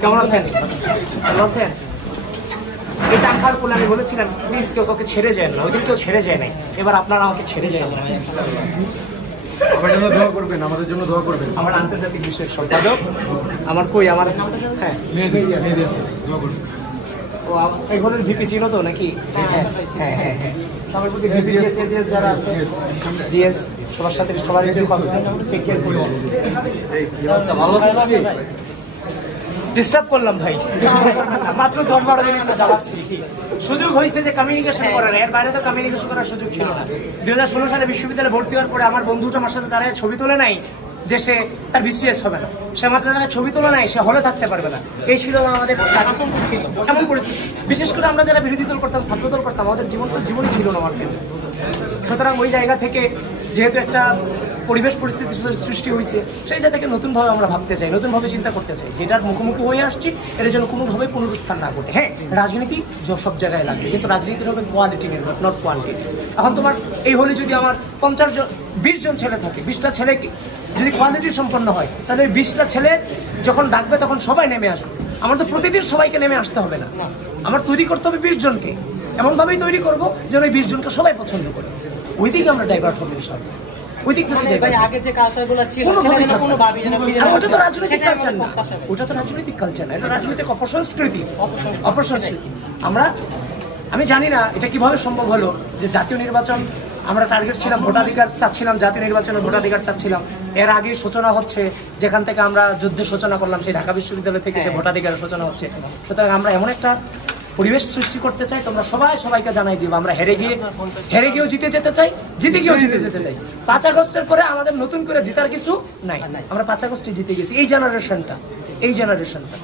কেমন আছেন? ভালো আছেন? এই টাঙ্কার কোলে আমি বলেছিলাম প্লিজ কেউ কাউকে ছেড়ে যায় না, ওই দিন কেউ ছেড়ে যায় নাই, এবার আপনারা আমাকে ছেড়ে যায় না। আমাদের জন্য দোয়া করবেন। আমার আন্তর্জাতিক বিষয়ের সম্পাদক আমার হ্যাঁ ও এই হলের ভিপি ছিল তো নাকি? হ্যাঁ হ্যাঁ হ্যাঁ হ্যাঁ সবার প্রতি যারা আছে জিএস সবার সাথে সবার ডিস্টার্ব করলাম ভাই, মাত্র 10-12 দিন জ্বালাচ্ছি। সুযোগ হয়েছে যে কমিউনিকেশন করার, এর বাইরে তো কমিউনিকেশন করার সুযোগ ছিল না। 2016 সালে বিশ্ববিদ্যালয়ে ভর্তি হওয়ার পরে আমার বন্ধুটা আমার সাথে দাঁড়ায় ছবি তোলে নাই যে সে তার বিসিএস হবে না, সে আমার সাথে ছবি তোলা নাই সে হলে থাকতে পারবে না। এই ছিল আমাদের ছিল এমন পরিস্থিতি। বিশেষ করে আমরা যারা বিরোধী দল করতাম, ছাত্র দল করতাম, আমাদের জীবনই ছিল না আমার ক্ষেত্রে। সুতরাং ওই জায়গা থেকে যেহেতু একটা পরিবেশ পরিস্থিতি সৃষ্টি হয়েছে, সেই জায়গাকে নতুনভাবে আমরা ভাবতে চাই, নতুনভাবে চিন্তা করতে চাই। যেটার মুখোমুখি হয়ে আসছি এর জন্য কোনোভাবে পুনরুত্থান না ঘটে। হ্যাঁ, রাজনীতি সব জায়গায় লাগবে, কিন্তু রাজনীতির হবে কোয়ালিটি নির্ভর, নট কোয়ান্টিটি। এখন তোমার এই হলে যদি আমার 20 জন ছেলে থাকে, 20টা ছেলে যদি কোয়ালিটি সম্পন্ন হয়, তাহলে ওই 20টা ছেলে যখন ডাকবে তখন সবাই নেমে আসবে। আমার তো প্রতিদিন সবাইকে নেমে আসতে হবে না, আমার তৈরি করতে হবে 20 জনকে। এমনভাবেই তৈরি করবো যেন ওই 20 জনকে সবাই পছন্দ করে। ওই দিকে আমরা ডাইভার্ট হবো ইনশাআল্লাহ। ওই দিক থেকে আগে যে কালচারগুলো ছিল ওটা তো রাজনৈতিক কালচার না, ওটা তো রাজনৈতিক কালচার না, এটা রাজনৈতিক অপসংস্কৃতি। আমি জানি না এটা কিভাবে সম্ভব হলো যে জাতীয় নির্বাচন আমরা টার্গেট ছিলাম, ভোটাধিকার চাচ্ছিলাম, জাতীয় নির্বাচনের ভোটাধিকার চাচ্ছিলাম। এর আগে সূচনা হচ্ছে যেখান থেকে আমরা যুদ্ধের সূচনা করলাম, সেই ঢাকা বিশ্ববিদ্যালয় থেকে যে ভোটাধিকারের সূচনা হচ্ছে। সুতরাং আমরা এমন একটা পরিবেশ সৃষ্টি করতে চাই, তোমরা সবাইকে জানাই দিব আমরা হেরে গিয়েও জিতে যেতে চাই, জিতে গিয়েও জিতে যেতে চাই। 5 আগস্টের পরে আমাদের নতুন করে জেতার কিছু নাই, আমরা 5 আগস্টে জিতে গেছি। এই জেনারেশনটা